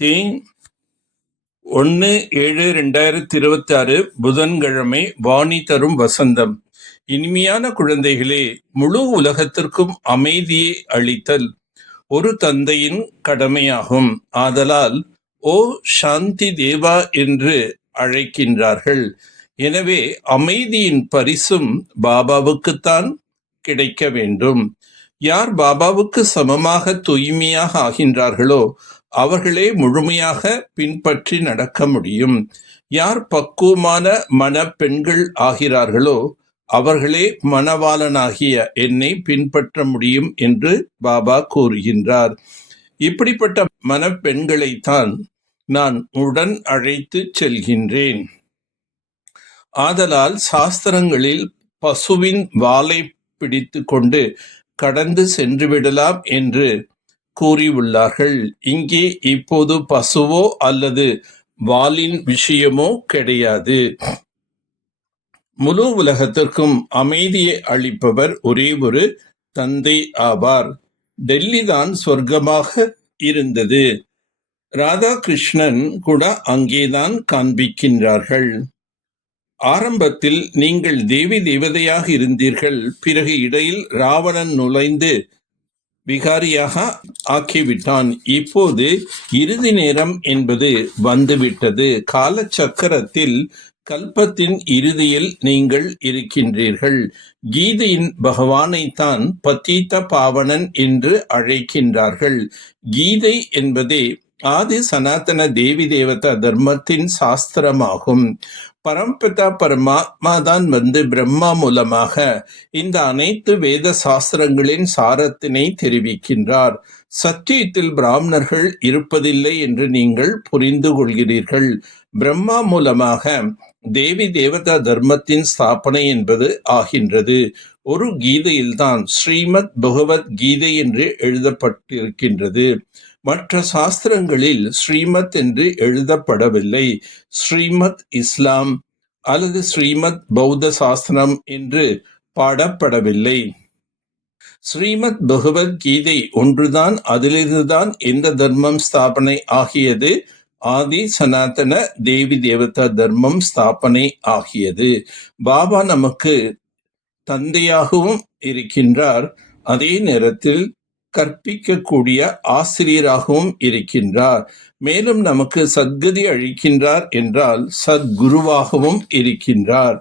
தேங் 1/7/2026 புதன்கிழமை. வாணி தரும் வசந்தம். இனிமையான குழந்தைகளே, முழு உலகத்திற்கும் அமைதியை அளித்தல் ஒரு தந்தையின் கடமையாகும். ஆதலால் ஓ சாந்தி தேவா என்று அழைக்கின்றார்கள். எனவே அமைதியின் பரிசும் பாபாவுக்குத்தான் கிடைக்க வேண்டும். யார் பாபாவுக்கு சமமாக தூய்மையாக ஆகின்றார்களோ அவர்களே முழுமையாக பின்பற்றி நடக்க முடியும். யார் பக்குவமான மணப்பெண்கள் ஆகிறார்களோ அவர்களே மணவாளனாகிய என்னை பின்பற்ற முடியும் என்று பாபா கூறுகின்றார். இப்படிப்பட்ட மணப்பெண்களைத்தான் நான் உடன் அழைத்து செல்கின்றேன். ஆதலால் சாஸ்திரங்களில் பசுவின் வாலை பிடித்து கொண்டு கடந்து சென்று விடலாம் என்று கூறியுள்ளார்கள். இங்கே இப்போது பசுவோ அல்லது வாலின் விஷயமோ கிடையாது. முழு உலகத்திற்கும் அமைதியை அளிப்பவர் ஒரே ஒரு தந்தை ஆவார். டெல்லி தான் சொர்க்கமாக இருந்தது. ராதாகிருஷ்ணன் கூட அங்கேதான் காண்பிக்கின்றார்கள். ஆரம்பத்தில் நீங்கள் தேவி தேவதையாக இருந்தீர்கள். பிறகு இடையில் ராவணன் நுழைந்து விகாரியாக ஆக்கிவிட்டான். இப்போது இறுதி நேரம் என்பது வந்துவிட்டது. கால சக்கரத்தில் கல்பத்தின் இறுதியில் நீங்கள் இருக்கின்றீர்கள். கீதையின் பகவானைத்தான் பதீத பாவனன் என்று அழைக்கின்றார்கள். கீதை என்பதே ஆதி சனாதன தேவி தேவதா தர்மத்தின் சாஸ்திரமாகும். பரம்பிதா பரமாத்மா தான் பிரம்மா மூலமாக இந்த அனைத்து வேத சாஸ்திரங்களின் சாரத்தினை தெரிவிக்கின்றார். சத்தியத்தில் பிராமணர்கள் இருப்பதில்லை என்று நீங்கள் புரிந்து கொள்கிறீர்கள். பிரம்மா மூலமாக தேவி தேவதா தர்மத்தின் ஸ்தாபனை என்பது ஆகின்றது. ஒரு கீதையில்தான் ஸ்ரீமத் பகவத் கீதை என்று எழுதப்பட்டிருக்கின்றது. மற்ற சாஸ்திரங்களில் ஸ்ரீமத் என்று எழுதப்படவில்லை. ஸ்ரீமத் இஸ்லாம் அல்லது ஸ்ரீமத் பௌத்த சாஸ்திரம் என்று பாடப்படவில்லை. ஸ்ரீமத் பகவத் கீதை ஒன்றுதான். அதிலிருந்துதான் எந்த தர்மம் ஸ்தாபனை ஆகியது? ஆதி சனாதன தேவி தேவதா தர்மம் ஸ்தாபனை ஆகியது. பாபா நமக்கு தந்தையாகவும் இருக்கின்றார். அதே நேரத்தில் கற்பிக்கக்கூடிய ஆசிரியராகவும் இருக்கின்றார். மேலும் நமக்கு சத்கதி அளிக்கின்றார் என்றால் சத்குருவாகவும் இருக்கின்றார்.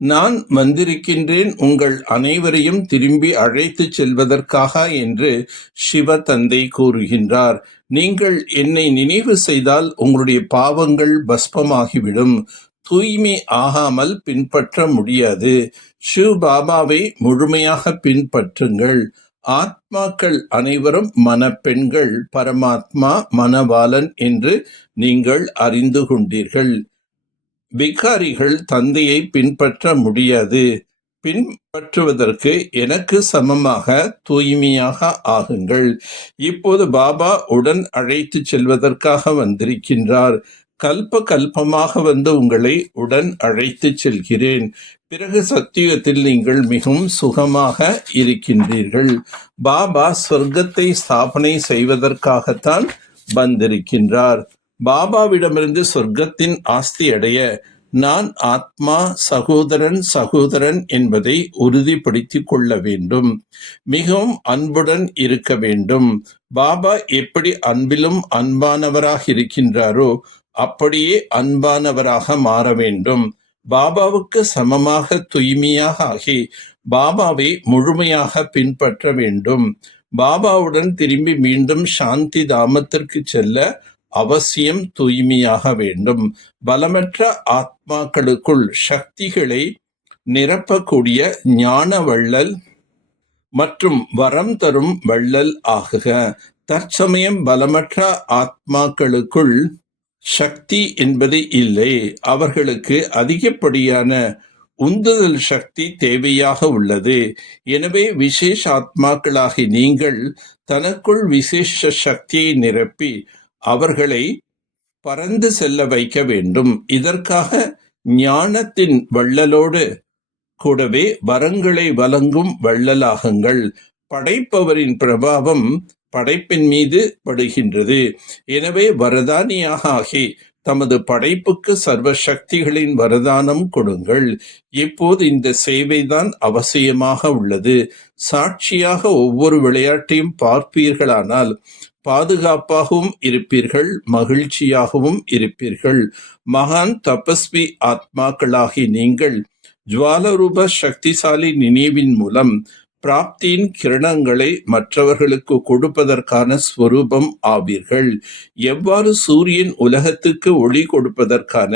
நான் வந்திருக்கின்றேன் உங்கள் அனைவரையும் திரும்பி அழைத்து செல்வதற்காக என்று சிவ தந்தை கூறுகின்றார். நீங்கள் என்னை நினைவு செய்தால் உங்களுடைய பாவங்கள் பஸ்பமாகிவிடும். தூய்மை ஆகாமல் பின்பற்ற முடியாது. சிவ் பாபாவை முழுமையாக பின்பற்றுங்கள். ஆத்மாக்கள் அனைவரும் மணப்பெண்கள். பரமாத்மா மணவாளன் என்று நீங்கள் அறிந்து கொண்டீர்கள். விகாரிகள் தந்தையை பின்பற்ற முடியாது. பின்பற்றுவதற்கு எனக்கு சமமாக தூய்மையாக ஆகுங்கள். இப்போது பாபா உடன் அழைத்து செல்வதற்காக வந்திருக்கின்றார். கல்ப கல்பமாக வந்து உங்களை உடன் அழைத்து செல்கிறேன். பிறகு சத்தியுகத்தில் நீங்கள் மிகவும் சுகமாக இருக்கின்றீர்கள். பாபா சொர்க்கத்தை ஸ்தாபனை செய்வதற்காகத்தான் வந்திருக்கின்றார். பாபாவிடமிருந்து சொர்க்கத்தின் ஆஸ்தி அடைய நான் ஆத்மா சகோதரன் என்பதை உறுதிப்படுத்திக் கொள்ள வேண்டும். மிகவும் அன்புடன் இருக்க வேண்டும். பாபா எப்படி அன்பிலும் அன்பானவராக இருக்கின்றாரோ அப்படியே அன்பானவராக மாற வேண்டும். பாபாவுக்கு சமமாக தூய்மையாக ஆகி பாபாவை முழுமையாக பின்பற்ற வேண்டும். பாபாவுடன் திரும்பி மீண்டும் சாந்தி தாமத்திற்கு செல்ல அவசியம் தூய்மையாக வேண்டும். பலமற்ற ஆத்மாக்களுக்குள் சக்திகளை நிரப்பக்கூடிய ஞான வள்ளல் மற்றும் வரம் தரும் வள்ளல் ஆகுக. தற்சமயம் பலமற்ற ஆத்மாக்களுக்குள் சக்தி என்பது இல்லை. அவர்களுக்கு அதிகப்படியான உந்துதல் சக்தி தேவையாக உள்ளது. எனவே விசேஷ ஆத்மாக்களாகி நீங்கள் தனக்குள் விசேஷ சக்தியை நிரப்பி அவர்களை பறந்து செல்ல வைக்க வேண்டும். இதற்காக ஞானத்தின் வள்ளலோடு கூடவே வரங்களை வழங்கும் வள்ளலாகுங்கள். படைப்பவரின் பிரபாவம் படைப்பின் மீது படுகின்றது. எனவே வரதானியாக ஆகி தமது படைப்புக்கு சர்வ சக்திகளின் வரதானம் கொடுங்கள். இப்போது இந்த சேவைதான் அவசியமாக உள்ளது. சாட்சியாக ஒவ்வொரு விளையாட்டையும் பார்ப்பீர்களானால் பாதுகாப்பாகவும் இருப்பீர்கள், மகிழ்ச்சியாகவும் இருப்பீர்கள். மகான் தபஸ்வி ஆத்மாக்களாகி நீங்கள் ஜுவாலரூப சக்திசாலி நினைவின் மூலம் பிராப்தியின் கிரணங்களை மற்றவர்களுக்கு கொடுப்பதற்கான ஸ்வரூபம் ஆவீர்கள். எவ்வாறு சூரியன் உலகத்துக்கு ஒளி கொடுப்பதற்கான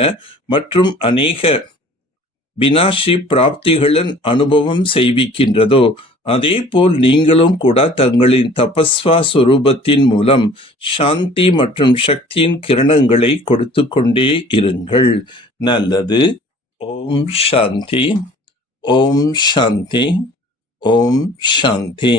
மற்றும் அநேக வினாஷி பிராப்திகளின் அனுபவம் செய்விக்கின்றதோ அதே போல் நீங்களும் கூட தங்களின் தபஸ்வா சுரூபத்தின் மூலம் சாந்தி மற்றும் சக்தியின் கிரணங்களை கொடுத்து கொண்டே இருங்கள். நல்லது. ஓம் சாந்தி. ஓம் சாந்தி. ஓம் சாந்தி.